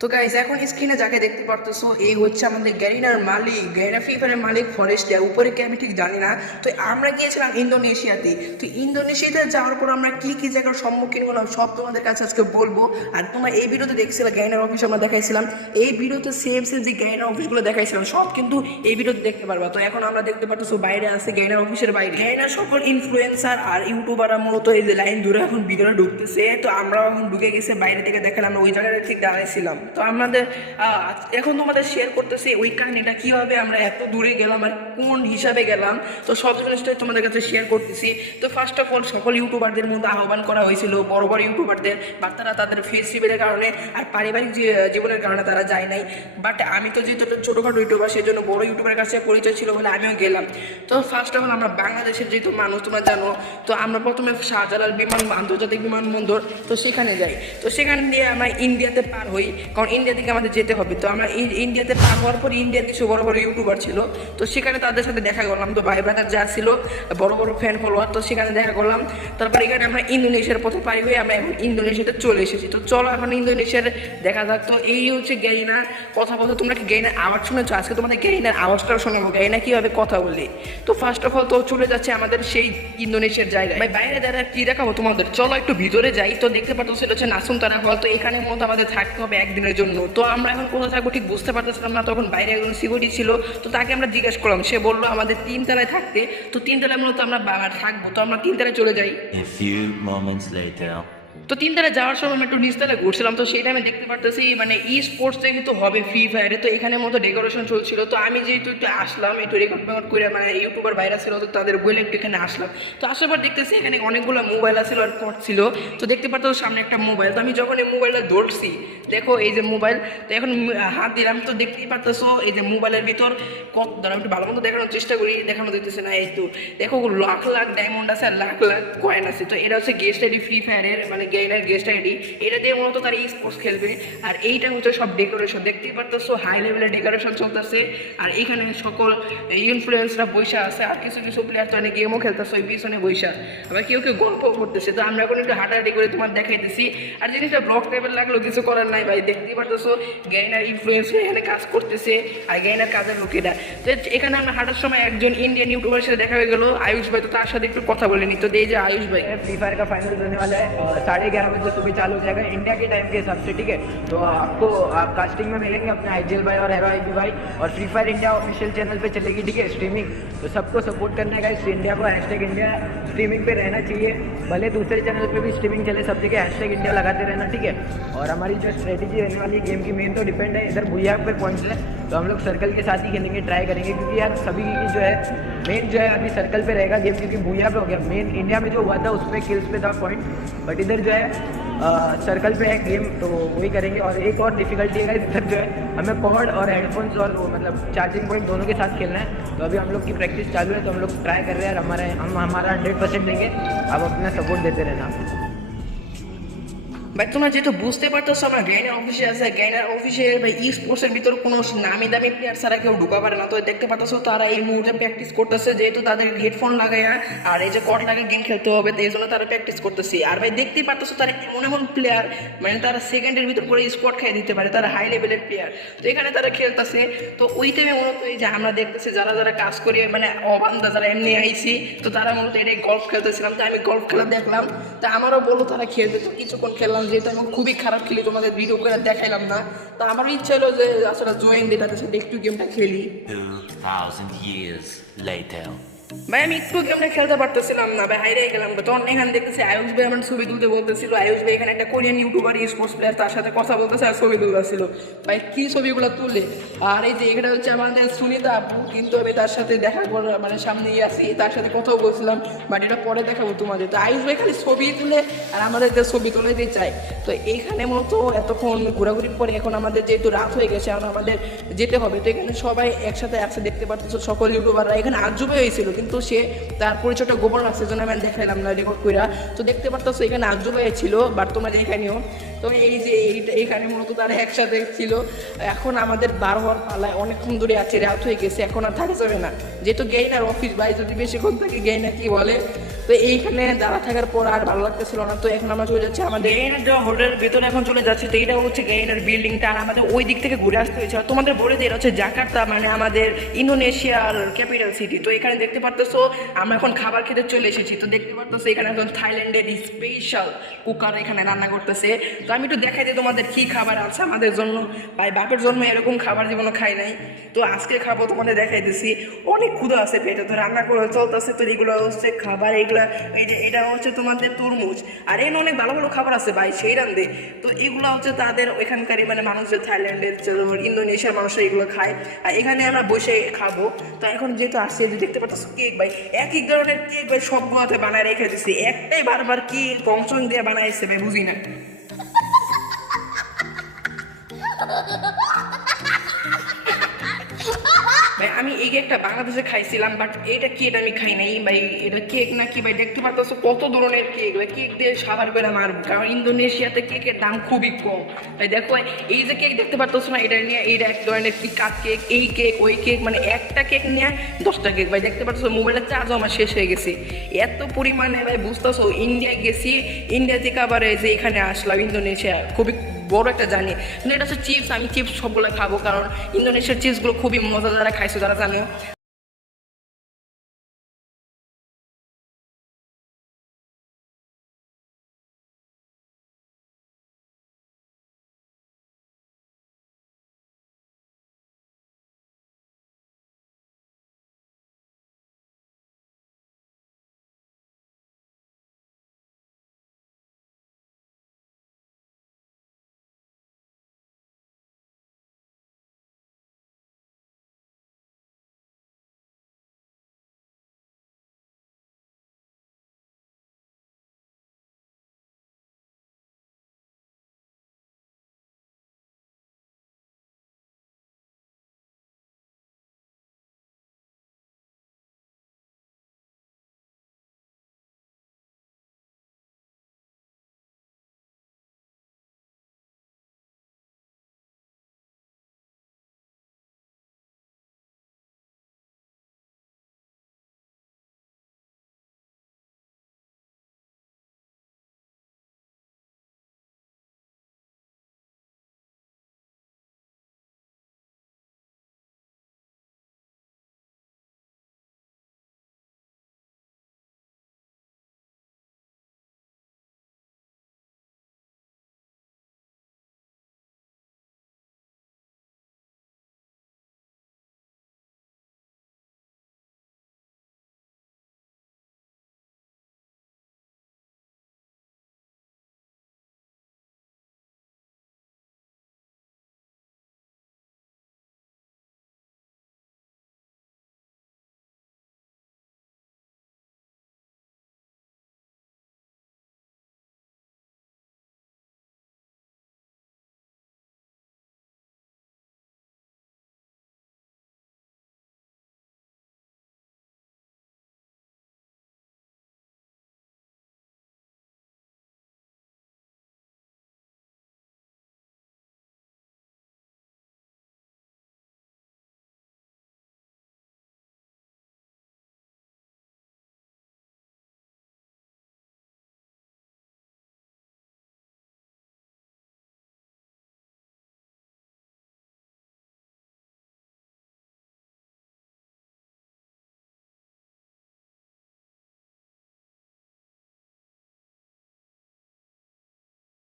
তো গাইস এখন স্ক্রিনে যাকে দেখতে পারতেছো এই হচ্ছে আমাদের গ্যারিনার মালিক, গ্যারিনা ফ্রি ফায়ারের মালিক ফরেস্ট। উপরে কি আমি ঠিক জানি না। তো আমরা গিয়েছিলাম ইন্দোনেশিয়াতে। তো ইন্দোনেশিয়াতে যাওয়ার পর আমরা কি কি জায়গার সম্মুখীন হলাম সব তোমাদের কাছে আজকে বলবো। আর তোমরা এই ভিডিওতে দেখছিলাম গ্যারিনার অফিস আমরা দেখাইছিলাম, এই ভিডিওতে সেম সেম যে গ্যারিনার অফিসগুলো দেখাইছিলাম সব কিন্তু এই ভিডিওতে দেখতে পারবা। তো এখন আমরা দেখতে পারতেছো বাইরে আছে গ্যারিনার অফিসের বাইরে গ্যারিনার সকল ইনফ্লুয়েন্সার আর ইউটিউবাররা মূলত এই যে লাইন ধরে এখন ভিতরে ঢুকতেছে। তো আমরাও এখন ঢুকে গেছে, বাইরে থেকে দেখালাম আমরা ওই জায়গাটা ঠিক দাঁড়াইছিলাম। তো আমাদের এখন তোমাদের শেয়ার করতেছি ওই কাহিনিটা কীভাবে আমরা এত দূরে গেলাম আর কোন হিসাবে গেলাম। তো সব জিনিসটাই তোমাদের কাছে শেয়ার করতেছি। তো ফার্স্ট অফ অল সকল ইউটিউবারদের মধ্যে আহ্বান করা হয়েছিল, বড় বড় ইউটিউবারদের, বাট তারা তাদের ফেস্টিভ্যালের কারণে আর পারিবারিক জীবনের কারণে তারা যায় নাই। বাট আমি তো যেহেতু ছোটোখাটো ইউটিউবার সেই জন্য বড় ইউটিউবের কাছে পরিচয় ছিল বলে আমিও গেলাম। তো ফার্স্ট অফ অল আমরা বাংলাদেশের যেহেতু মানুষ তোমরা জানো, তো আমরা প্রথমে শাহজালাল আন্তর্জাতিক বিমানবন্দর তো সেখানে যাই। তো সেখান দিয়ে আমরা ইন্ডিয়াতে পার হই, কারণ ইন্ডিয়া থেকে আমাদের যেতে হবে। তো আমরা ইন্ডিয়াতে পার হওয়ার পর ইন্ডিয়ার কিছু বড় বড় ইউটিউবার ছিল, তো সেখানে তাদের সাথে দেখা করলাম। তো ভাই ব্রাদার যা ছিল বড় বড় ফ্যান ফলোয়ার, তো সেখানে দেখা করলাম। তারপর এখানে আমরা ইন্দোনেশিয়ার পথে পাড়ি হয়ে আমরা এখন ইন্দোনেশিয়াতে চলে এসেছি। তো চলো এখন ইন্দোনেশিয়ার দেখা যাক। তো এই হচ্ছে গ্যারিনার কথা বলতে, তোমরা কি গ্যারিনার আওয়াজ শুনেছো? আজকে তোমাদের গ্যারিনার আওয়াজটাও শোনাবো, গ্যারিনা কীভাবে কথা বলে। তো ফার্স্ট অফ অল তো চলে যাচ্ছে আমাদের সেই ইন্দোনেশিয়ার জায়গায়। ভাই বাইরে দাঁড়া কি দেখাবো তোমাদের, চলো একটু ভিতরে যাই। তো দেখতে পাচ্ছ সেটা হচ্ছে নাসুনতারা হল। তো এখানে মতো আমাদের থাকতে হবে একদিনের জন্য। তো আমরা এখন কোথাও থাকবো ঠিক বুঝতে পারতেছিলাম না। তখন বাইরে একজন সিকিউরিটি ছিল, তো তাকে আমরা জিজ্ঞেস করলাম, সে বললো আমাদের 3 তলায় থাকতে। তো 3 তলায় মূলত আমরা থাকবো। তো আমরা 3 তলায় চলে যাই। A few moments later. তো 3 তলায় যাওয়ার সময় আমরা একটু নিচতলায় ঘুরছিলাম। তো সেই টাইমে দেখতে পারতেছি মানে স্পোর্টসে কিন্তু হবে ফ্রি ফায়ারে। তো এখানে মতো ডেকোরেশন চলছিল। তো আমি যেহেতু একটু আসলাম একটু রেকর্ড করে, মানে ইউটিউবার বাইরে ছিল, তো তাদের বলে একটু এখানে আসলাম। তো আসার পর দেখতেছি এখানে অনেকগুলো মোবাইল আছিল আর পট ছিল। তো দেখতে পারতো সামনে একটা মোবাইল। তো আমি যখন এই মোবাইলটা ধরছি, দেখো এই যে মোবাইল, তো এখন হাত দিলাম। তো দেখতেই পারতেছো এই যে মোবাইলের ভিতর কত দ্বারা একটু ভালো মতো দেখানোর চেষ্টা করি, দেখানো দিতেছে না। এই তো দেখো লাখ লাখ ডায়মন্ড আছে আর লাখ লাখ কয়েন আছে। তো এটা হচ্ছে গেস্ট আইডি ফ্রি ফায়ারের, মানে গেইনার গেস্ট আইডি। এটা দিয়ে মূলত তারা স্পোর্টস খেলবে। আর এইটা হচ্ছে সব ডেকোরেশন, দেখতেই পারতেছো হাই লেভেলের ডেকোরেশন চলতেছে। আর এখানে সকল ইনফ্লুয়েন্সরা বৈশা আছে, আর কিছু কিছু প্লেয়ার তো অনেক গেমও খেলতেছে ওই পিছনে বৈশা, আবার কেউ কেউ গল্পও করতেছে। তো আমরা এখন একটু হাঁটাহাঁটি করে তোমার দেখাইতেছি। আর জিনিসটা ব্লগ টাইপের লাগলো, কিছু করার নাই ভাই। দেখতেই পারতেছো গেইনার ইনফ্লুয়েন্সরা এখানে কাজ করতেছে আর গেইনার কাজের লোকেরা। তো এখানে আমরা হাঁটার সময় একজন ইন্ডিয়ান ইউটিউবারের সাথে দেখা হয়ে গেল, আয়ুষ ভাই। তো তার সাথে একটু কথা বলে নি। তো এই যে आयुष भाई, फ्री फायर का फाइनल होने वाला है 11:30 बजे सुबह चालू हो जाएगा इंडिया के टाइम के हिसाब से, ठीक है। तो आपको आप कास्टिंग में मिलेंगे अपने आईजीएल भाई और हेरो आईबी भाई, और free fire India official channel पे चलेगी, ठीक है, स्ट्रीमिंग। तो सबको सपोर्ट करना है गाइस, इंडिया को #इंडिया स्ट्रीमिंग पे रहना चाहिए। भले दूसरे चैनल पे भी स्ट्रीमिंग चले, सब जगह #इंडिया लगाते रहना, ठीक है। और हमारी जो स्ट्रेटेजी रहने वाली गेम की मेन तो डिपेंड है इधर भूया पे पॉइंट्स है, तो हम लोग सर्कल के साथ ही खेलेंगे, ट्राई करेंगे, क्योंकि यार सभी की जो है मेन जो है अभी सर्कल पे रहेगा गेम, क्योंकि भूया पे हो गया। मेन इंडिया में जो हुआ था उसमें किल्स पे था पॉइंट, बट इधर जो है सर्कल पे है गेम, तो वही करेंगे। और एक और डिफिकल्टी है इधर जो है हमें कॉर्ड और हेडफोन्स और मतलब चार्जिंग पॉइंट दोनों के साथ खेलना है। तो अभी हम लोग की प्रैक्टिस चालू है, तो हम लोग ट्राई कर रहे हैं। हम हमारा 100% देंगे, आप अपना सपोर्ट देते रहना। ভাই তোমরা যেহেতু বুঝতে পারতেছো আমরা গ্যাইনার অফিসে আছে, গ্যাইনার অফিসে ভাই স্পোর্টসের ভিতর কোনো নামি দামি প্লেয়ার ছাড়া কেউ ঢুকা পারে না। তো দেখতে পারতেছো তারা এই মুহূর্তে প্র্যাকটিস করতেছে, যেহেতু তাদের হেডফোন লাগাইয়া আর এই যে কট লাগে গেম খেলতে হবে, তো এই জন্য তারা প্র্যাকটিস করতেছে। আর ভাই দেখতেই পারতেছো তারা এমন এমন প্লেয়ার, মানে তারা সেকেন্ডের ভিতর করে স্কোয়াড খাইয়ে দিতে পারে, তারা হাই লেভেলের প্লেয়ার। তো এখানে তারা খেলতেছে। তো ওই টাইমে মূলত এই যে আমরা দেখতেছি যারা যারা কাজ করে মানে অবান্ধা যারা এমনি আইসি, তো তারা মূলত এটাই গল্ফ খেলতেছিলাম। তো আমি গল্ফ খেলা দেখলাম, তো আমারও বললো তারা খেলতে। তো কিছুক্ষণ খেললাম, যেহেতু আমি খুবই খারাপ খেলি, তোমাদের ভিডিও করে দেখাইলাম না। তো আমারও ইচ্ছা হলো যে আসলে জয়েন দিয়ে তাদের সাথে একটু গেমটা খেলি। 2000 years later. ভাই আমি একটু গেমটা খেলতে পারতেছিলাম না ভাই, হাইরে গেলাম। তখন এখানে দেখতেছি আয়ুষ ভাই আমার ছবি তুলতে বলতেছিল। আয়ুষ ভাই এখানে একটা কোরিয়ান ইউটিউবার স্পোর্টস প্লেয়ার, তার সাথে কথা বলতেছে আর ছবি তুলতেছিল। ভাই কি ছবিগুলো তুলে। আর এই যে এখানে হচ্ছে আমাদের সুনিতা আপু, কিন্তু আমি তার সাথে দেখা করে মানে সামনেই আছি, তার সাথে কথাও বলছিলাম, বাট এটা পরে দেখাবো তোমাদের। তো আয়ুষ ভাই খালি ছবি তুলে আর আমাদেরকে ছবি তুলে চাই। তো এইখানে মতো এতক্ষণ ঘোরাঘুরির পরে এখন আমাদের যেহেতু রাত হয়ে গেছে, এখন আমাদের যেতে হবে। তো এখানে সবাই একসাথে দেখতে পারতেছো সকল ইউটিউবাররা। এখানে আজুবে হয়েছিল, কিন্তু সে তার পরিচয়টা গোপন রাখছে, জন্য আমি দেখাইলাম না রেকর্ড কইরা। তো দেখতে পারতেছো এখানে আজু ভাই ছিল, বাট তোমরা দেখানিও। তো এই যে এইখানে মূলত তারা একসাথে ছিল। এখন আমাদের বার হওয়ার পালায় অনেকক্ষণ ধরে আছে, রাত হয়ে গেছে, এখন আর থাকা যাবে না, যেহেতু গেইনার অফিস ভাই যদি বেশিক্ষণ থাকে গেইনা কি বলে। তো এইখানে দাঁড়া থাকার পর আর ভালো লাগতেছিল না, তো এখন আমরা চলে যাচ্ছি আমাদের গেইনার যাওয়া হোটেলের ভেতরে এখন চলে যাচ্ছে। তো এটা হচ্ছে গেইনার বিল্ডিংটা, আর আমাদের ওই দিক থেকে ঘুরে আসতে হয়েছে। আর তোমাদের বলে দিয়ে হচ্ছে জাকার্তা, মানে আমাদের ইন্দোনেশিয়ার ক্যাপিটাল সিটি। তো এখানে দেখতে পারতেছো আমরা এখন খাবার খেতে চলে এসেছি। তো দেখতে পারতেছো এখানে এখন থাইল্যান্ডের স্পেশাল কুকার এখানে রান্না করতেছে। তো আমি একটু দেখাই দিই তোমাদের কি খাবার আছে আমাদের জন্য। ভাই বাপের জন্মে এরকম খাবার জীবনে খাই নাই, তো আজকে খাবো, তোমাদের দেখাই দিছি। অনেক ক্ষুধা আছে পেটে, তো রান্না করে চলতেছে। তো এগুলো হচ্ছে খাবার, এগুলো এই যে এটা হচ্ছে তোমাদের তরমুজ, আর এখানে অনেক ভালো ভালো খাবার আছে ভাই, সেই রান্ধে। তো এগুলো হচ্ছে তাদের ওইখানকারই মানে মানুষের, থাইল্যান্ডের ইন্দোনেশিয়ার মানুষরা এগুলো খায়, আর এখানে আমরা বসে খাবো। তো এখন যেহেতু আসছে, যে দেখতে পাচ্ছ কেক ভাই, এক এক ধরনের কেক ভাই সবগুলোতে বানায় রেখে দিচ্ছি। একটাই বারবার কি পংচং দিয়ে বানাইছে ভাই, বুঝি না। ভাই আমি এই কেকটা বাংলাদেশে খাইছিলাম, বাট এটা কি, এটা আমি খাই নাই ভাই। এটা কেক নাকি ভাই, দেখতে পাচ্ছ কত ধরনের কেক ভাই, কেক দিয়ে সাবার করে মারবো, কারণ ইন্দোনেশিয়াতে কেকের দাম খুবই কম ভাই। দেখো এই যে কেক দেখতে পাচ্ছ না, এটা নিয়ে এইটা এক ধরনের কি কাপ কেক, এই কেক ওই কেক, মানে একটা কেক নিয়ে 10টা কেক ভাই। দেখতে পাচ্ছ মোবাইলের চার্জও আমার শেষ হয়ে গেছে, এত পরিমাণে ভাই বুঝতেছো। ইন্ডিয়ায় গেছি, ইন্ডিয়া থেকে আবার এই যে এখানে আসলাম ইন্দোনেশিয়া, খুবই বড় একটা জানি। কিন্তু এটা হচ্ছে চিপস, আমি চিপস সবগুলো খাবো, কারণ ইন্দোনেশিয়ার চিপসগুলো খুবই মজা, যারা খাইছো তারা জানো।